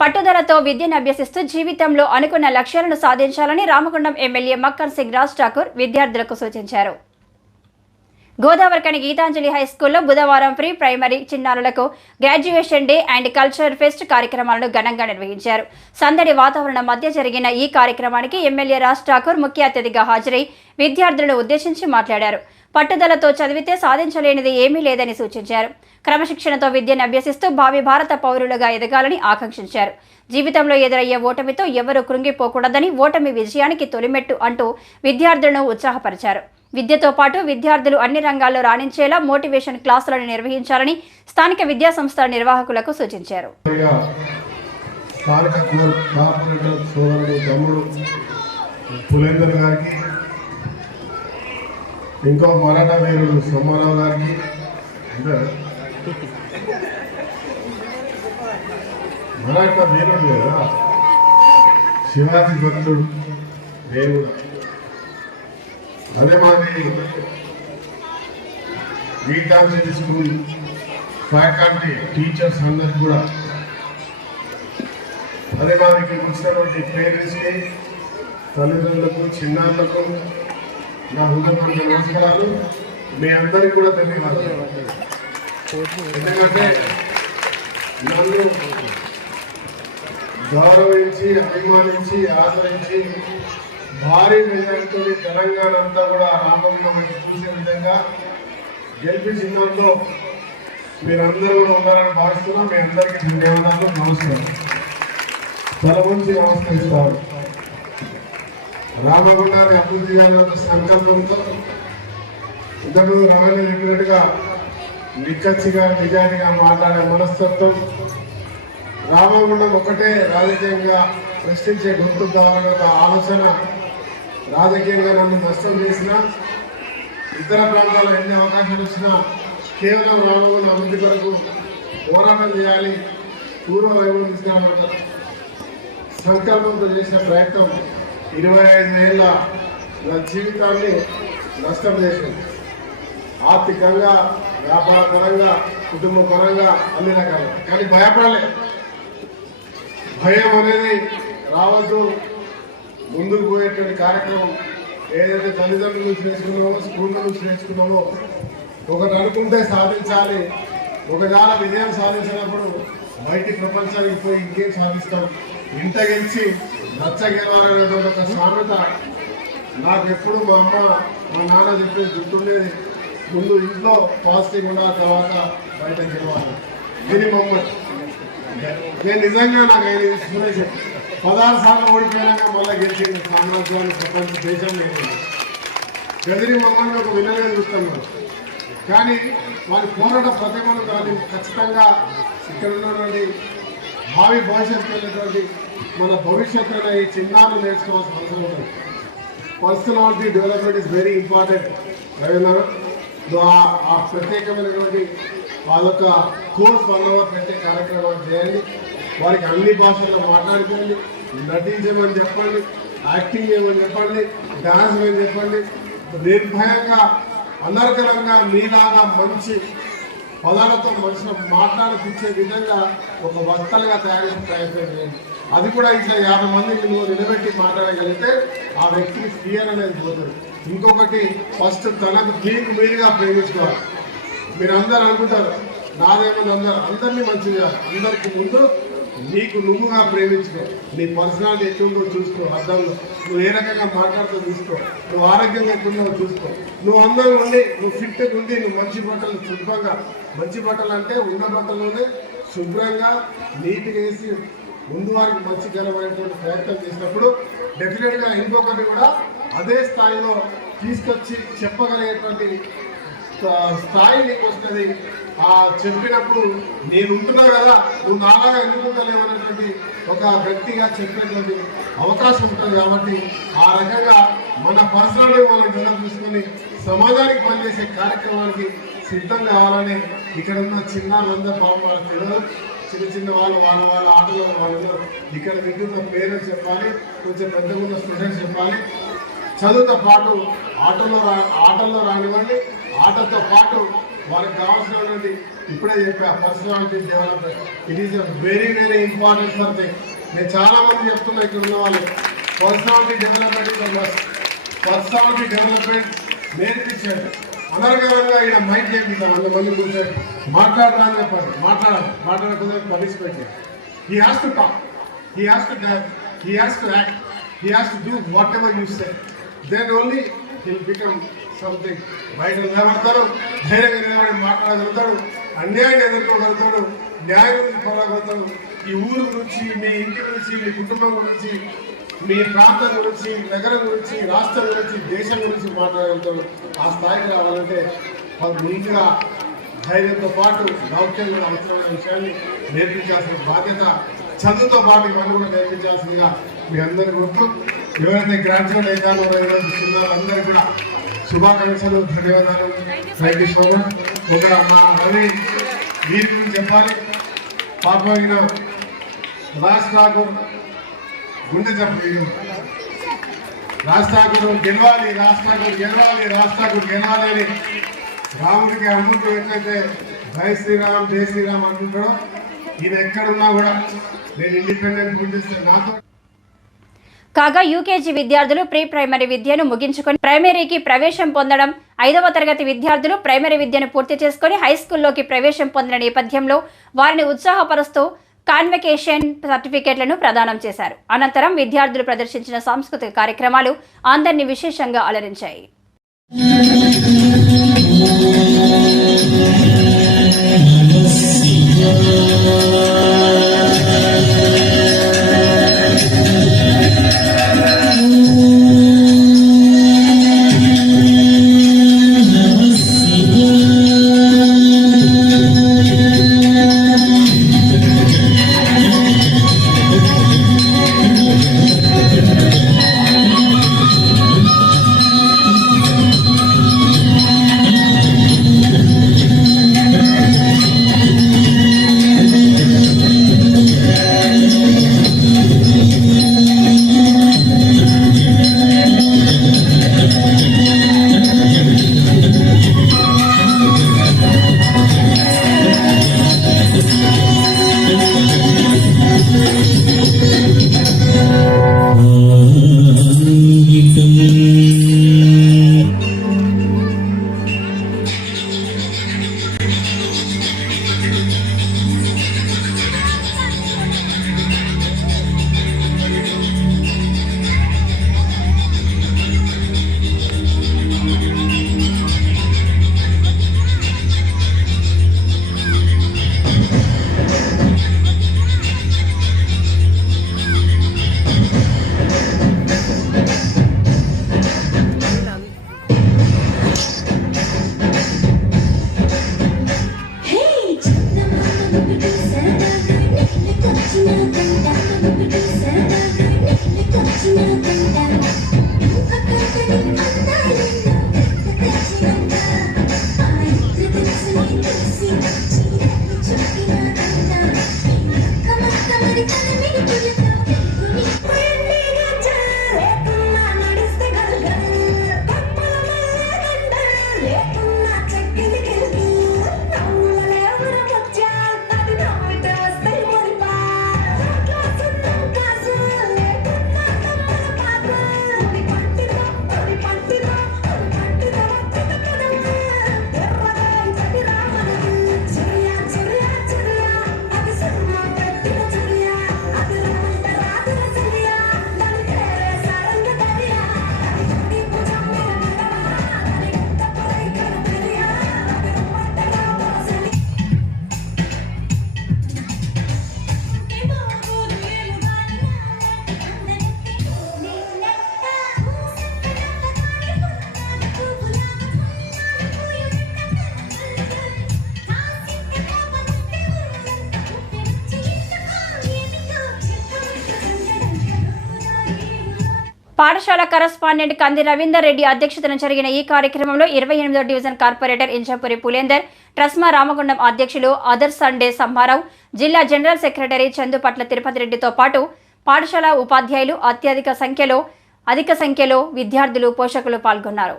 పట్టుదలతో విద్యను అభ్యసిస్తూ జీవితంలో అనుకున్న లక్ష్యాలను సాధించాలని రామగుండం ఎమ్మెల్యే మక్కన్ సింగ్ రాజ్ ఠాకూర్ విద్యార్థులకు సూచించారు. గోదావరికని గీతాంజలి హైస్కూల్లో బుధవారం ప్రీ ప్రైమరీ చిన్నారులకు graduation day and culture pest కార్యక్రమాలను ఘనంగా నిర్వహించారు. సందడి వాతావరణం మధ్య జరిగిన ఈ కార్యక్రమానికి ఎమ్మెల్యే రాజ్ ఠాకూర్ ముఖ్య అతిథిగా హాజరై విద్యార్థులను ఉద్దేశించి మాట్లాడారు. పట్టుదలతో చదివితే సాధించలేనిది ఏమీ లేదని సూచించారు. క్రమశిక్షణతో విద్యను అభ్యసిస్తూ భావి భారత పౌరులుగా ఎదగాలని ఆకాంక్షించారు. జీవితంలో ఎదురయ్యే ఓటమితో ఎవరూ కృంగిపోకూడదని, ఓటమి విజయానికి తొలిమెట్టు అంటూ విద్యార్థులను ఉత్సాహపరిచారు. విద్యతో పాటు విద్యార్థులు అన్ని రంగాల్లో రాణించేలా మోటివేషన్ క్లాసులను నిర్వహించాలని స్థానిక విద్యా సంస్థల నిర్వాహకులకు సూచించారు. ఇంకో మరాఠా వీరుడు సోమారావు గారికి, మరాఠా వీరుడు లేదా శివాజీ భక్తుడు దేవుడు. అదే మాది గీతాంజలి స్కూల్ ఫ్యాకల్టీ టీచర్స్ అందరికి కూడా, అదే మాదికి వచ్చినటువంటి పేరెంట్స్కి, తల్లిదండ్రులకు, చిన్నారులకు నా హృదయపూర్వక నమస్కారాలు. మీ అందరికీ కూడా ధన్యవాదాలు. ఎందుకంటే నన్ను గౌరవించి, అభిమానించి, ఆదరించి భారీ మెజారిటీతో తెలంగాణ అంతా కూడా రామగుండం చూసే విధంగా గెలిపించిందో మీరందరూ కూడా ఉన్నారని భావిస్తున్నాం. మీ అందరికీ ధన్యవాదాలు, నమస్కారం. తల నుంచి నమస్కరిస్తారు. రామగుండాన్ని అభివృద్ధి చేయాలన్న సంకల్పంతో ఇంతకు రమణ చెప్పినట్టుగా నిక్కచ్చిగా నిజాయితీగా మాట్లాడే మనస్తత్వం, రామగుండం ఒకటే రాజకీయంగా ప్రశ్నించే గొంతు కావాలన్న ఆలోచన రాజకీయంగా నన్ను నష్టం చేసినా, ఇతర ప్రాంతాల్లో ఎన్ని అవకాశాలు వచ్చినా కేవలం రామగుండం అభివృద్ధి కొరకు పోరాటం చేయాలి, పూర్వ వైభవం తీసుకురావాలన్న సంకల్పంతో చేసిన ప్రయత్నం 25 ఏళ్ళ నా జీవితాన్ని నష్టం చేసింది. ఆర్థికంగా, వ్యాపార పరంగా, కుటుంబ పరంగా, అన్ని రకాలు. కానీ భయపడలే. భయం అనేది రావద్దు. ముందుకు పోయేటువంటి కార్యక్రమం ఏదైతే తల్లిదండ్రుల నుంచి నేర్చుకున్నామో, స్కూల్ నుంచి నేర్చుకున్నామో, ఒకటి అనుకుంటే సాధించాలి. ఒకవేళ విజయం సాధించినప్పుడు బయటి ప్రపంచానికి పోయి ఇంకేం సాధిస్తాం, ఇంట గెలిచి నచ్చ గెలవాలనేటువంటి ఒక సామెత నాకు ఎప్పుడు మా అమ్మ, మా నాన్న చెప్పేది గుర్తుండేది. ముందు ఇంట్లో పాజిటివ్ ఉండాలి, తర్వాత బయట గెలవాలి. దీని మమ్మల్ని నేను నిజంగా నాకు ఆయన సురేష్ 16 సార్లు ఓడిపోయినాక మళ్ళీ గెలిచింది సామ్రాజ్యాన్ని, ప్రపంచ దేశం లేదు. గదిరి మమ్మల్ని ఒక వినలేదు చూస్తున్నాను. కానీ వారి పోరాట ప్రతిమను దాన్ని ఖచ్చితంగా ఇక్కడ ఉన్నటువంటి భావి భవిష్యత్తు వెళ్ళేటువంటి మన భవిష్యత్తు అనే ఈ చిన్నారులు నేర్చుకోవాల్సిన అవసరం ఉంటుంది. Personality development is very important. ఆ ప్రత్యేకమైనటువంటి వాళ్ళొక కోర్స్ 1 అవర్ పెట్టే కార్యక్రమాలు చేయండి. వారికి అన్ని భాషల్లో మాట్లాడుకోండి, నటించమని చెప్పండి, యాక్టింగ్ చేయమని చెప్పండి, డాన్స్ చేయమని చెప్పండి. నిర్భయంగా, అనర్గళంగా మీలాగా మంచి పదాలతో మనుషులు మాట్లాడిపించే విధంగా ఒక వక్తలుగా తయారు చేసే ప్రయత్నం చేయండి. అది కూడా ఇట్లా 50 మందిని నువ్వు నిలబెట్టి మాట్లాడగలిగితే ఆ వ్యక్తికి ఫియర్ అనేది పోతుంది. ఇంకొకటి, ఫస్ట్ తనకు మీకు మీరుగా ప్రేమించుకోవాలి. మీరు అందరూ అనుకుంటారు నాదేమో అందరినీ మంచిగా, అందరికి ముందు నీకు నువ్వుగా ప్రేమించుకో. నీ పర్సనాలిటీ ఎట్లుందో చూసుకో, అర్థంలో నువ్వు ఏ రకంగా మాట్లాడుతూ చూసుకో, నువ్వు ఆరోగ్యంగా ఎట్లుందో చూసుకో. నువ్వు అందంగా ఉండి, నువ్వు ఫిట్గా ఉండి, నువ్వు మంచి బట్టలు శుభ్రంగా, మంచి బట్టలు అంటే ఉన్న బట్టలోనే శుభ్రంగా నీట్గా వేసి ముందు వారికి మంచికరమైనటువంటి ప్రయత్నం చేసినప్పుడు డెఫినెట్గా ఇంకొకటి కూడా అదే స్థాయిలో తీసుకొచ్చి చెప్పగలిగేటువంటి స్థాయి నీకు వస్తుంది. ఆ చెప్పినప్పుడు నేను ఉంటున్నా కదా, నువ్వు నాలాగా ఎన్నుకుంటలేవు అనేటువంటి ఒక గట్టిగా చెప్పేటువంటి అవకాశం ఉంటుంది. కాబట్టి ఆ రకంగా మన పర్సనల్గా మనం డెవలప్ చేసుకొని సమాజానికి పనిచేసే కార్యక్రమానికి సిద్ధం కావాలని ఇక్కడ ఉన్న చిన్నారులందరూ బాగున్నారు. తెలియదు చిన్న చిన్న వాళ్ళు వాళ్ళ ఆటలో వాళ్ళు ఇక్కడ విద్యుత్ పేరెంట్స్ చెప్పాలి, కొంచెం పెద్దగా ఉన్న స్టూడెంట్స్ చెప్పాలి. చదువుతో పాటు ఆటల్లో రానివ్వండి, ఆటతో పాటు వారికి కావాల్సినటువంటి ఇప్పుడే చెప్పా personality development it is very very important for thing. నేను చాలా మంది చెప్తున్నా ఇక్కడ ఉన్న వాళ్ళు పర్సనాలిటీ డెవలప్మెంట్ పర్సనాలిటీ డెవలప్మెంట్ నేర్పించండి. అనర్గళంగా ఇక్కడ మైక్ చేపిస్తాం 100 మంది కూర్చొని మాట్లాడరా అని చెప్పండి. మాట్లాడకుండా పార్టిసిపేట్ చేయండి. He has to talk, he has to dance, he has to act, he has to do whatever you say. Then only he'll become something. బయట నిలబడతాడు, ధైర్యంగా నిలబడి మాట్లాడగలుగుతాడు, అన్యాయం ఎదుర్కోగలుగుతాడు, న్యాయం గురించి పోరాడగలుగుతాడు. ఈ ఊరు గురించి, మీ ఇంటి గురించి, మీ కుటుంబం గురించి, మీ ప్రాంతం గురించి, నగరం గురించి, రాష్ట్రం గురించి, దేశం గురించి మాట్లాడగలుగుతాడు. ఆ స్థాయికి రావాలంటే ముందుగా ధైర్యంతో పాటు దౌత్యం కూడా అవసరమైన విషయాన్ని నేర్పించాల్సిన బాధ్యత, చదువుతో పాటు ఇవన్నీ కూడా నేర్పించాల్సిందిగా మీ అందరి గుర్తు. ఎవరైతే గ్రాడ్యుయేట్ అవుతారో అందరూ కూడా శుభాకాంక్షలు, ధన్యవాదాలు. Thank you so much. ఒక మా రవి వీరి గురించి చెప్పాలి. పాపమైన రాజ్ ఠాకూర్ గుండె చెప్పి రాజ్ ఠాకూర్ గెలవాలి, రాజ్ ఠాకూర్ గెలవాలి, రాజ్ ఠాకూర్ గెలవాలి అని రాముడికి హనుమంతుడు ఎట్లయితే జై శ్రీరామ్ జై శ్రీరామ్ అంటుంటాడో ఈయన ఎక్కడున్నా కూడా నేను ఇండిపెండెంట్ గుర్తిస్తే నాతో. కాగా యూకేజీ విద్యార్థులు ప్రీ ప్రైమరీ విద్యను ముగించుకొని ప్రైమరీకి ప్రవేశం పొందడం, 5వ తరగతి విద్యార్థులు ప్రైమరీ విద్యను పూర్తి చేసుకుని హై స్కూల్లోకి ప్రవేశం పొందిన నేపథ్యంలో వారిని ఉత్సాహపరుస్తూ కాన్వకేషన్ సర్టిఫికేట్లను ప్రదానం చేశారు. అనంతరం విద్యార్థులు ప్రదర్శించిన సాంస్కృతిక కార్యక్రమాలు అందరినీ విశేషంగా అలరించాయి. పాఠశాల కరస్పాండెంట్ కంది రవీందర్ రెడ్డి అధ్యక్షతన జరిగిన ఈ కార్యక్రమంలో 28వ డివిజన్ కార్పొరేటర్ ఇంజాపురి పులేందర్, ట్రస్మా రామగుండం అధ్యక్షులు అదర్ సండే సంహారావు, జిల్లా జనరల్ సెక్రటరీ చందుపట్ల తిరుపతి రెడ్డితో పాటు పాఠశాల ఉపాధ్యాయులు అధిక సంఖ్యలో విద్యార్థులు, పోషకులు పాల్గొన్నారు.